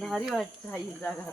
भारी वाटत ही जागा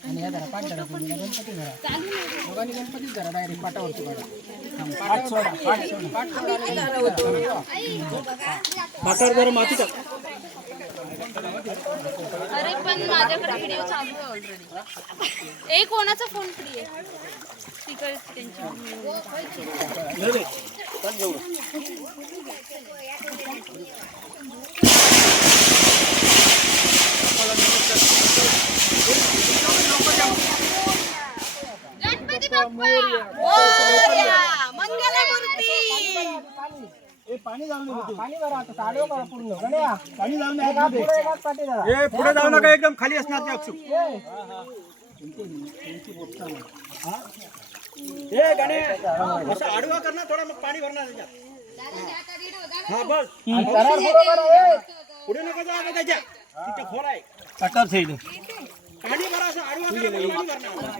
आणि ह्या धरा पाठ धरा तुम्ही गणपती धरा दोघांनी गणपतीच धरा डायरेक्ट पाठावरती काढा पाठ सोडा पाठ सोडा पाठ सोडा पाठावर जरा माती टाक अरे पण माझ्याकडे व्हिडिओ चालू आहे ऑलरेडी ए कोणाचा फोन फ्री आहे? तिकडे त्यांची गणपती बाप्पा! मंगलमूर्ती! पाणी जाऊन पाणी भरा आता साडे करा पूर्ण. गण्या पाणी जाऊन पुढे जाऊ नका एकदम खाली असणार ते अक्षु. ए. गणे असं आडवा कर ना थोडा मग पाणी भरणार त्याच्यात. हा बस. पुढे नका जा आता त्याच्या. तिथे खोल आहे. कटर थेईल पाणी भरा असं आडवा करा मग पाणी भरणार.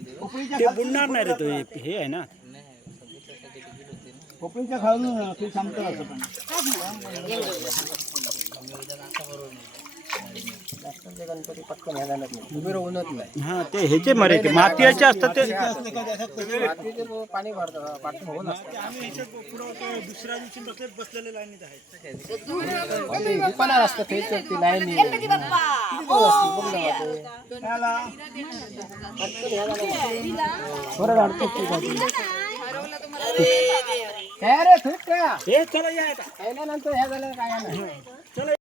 ते बुडणार नाही रे तो हे- हे आहे ना कोपरीच्या खालून ते शांत राहतं पाणी उभे नाही हा ते ह्याचे मरे ते मातीचे असतात ते मातीचे पाणी भरतं पाठी होऊन असतं दुसऱ्या दिवशी बसलेत बसलेले लाईनीत आहेत ते दुकानात असतं ते ते नाही नाही. बघ ना ते. बरं काढतो तू काढतो. काय रे ठीक का हे चला या आता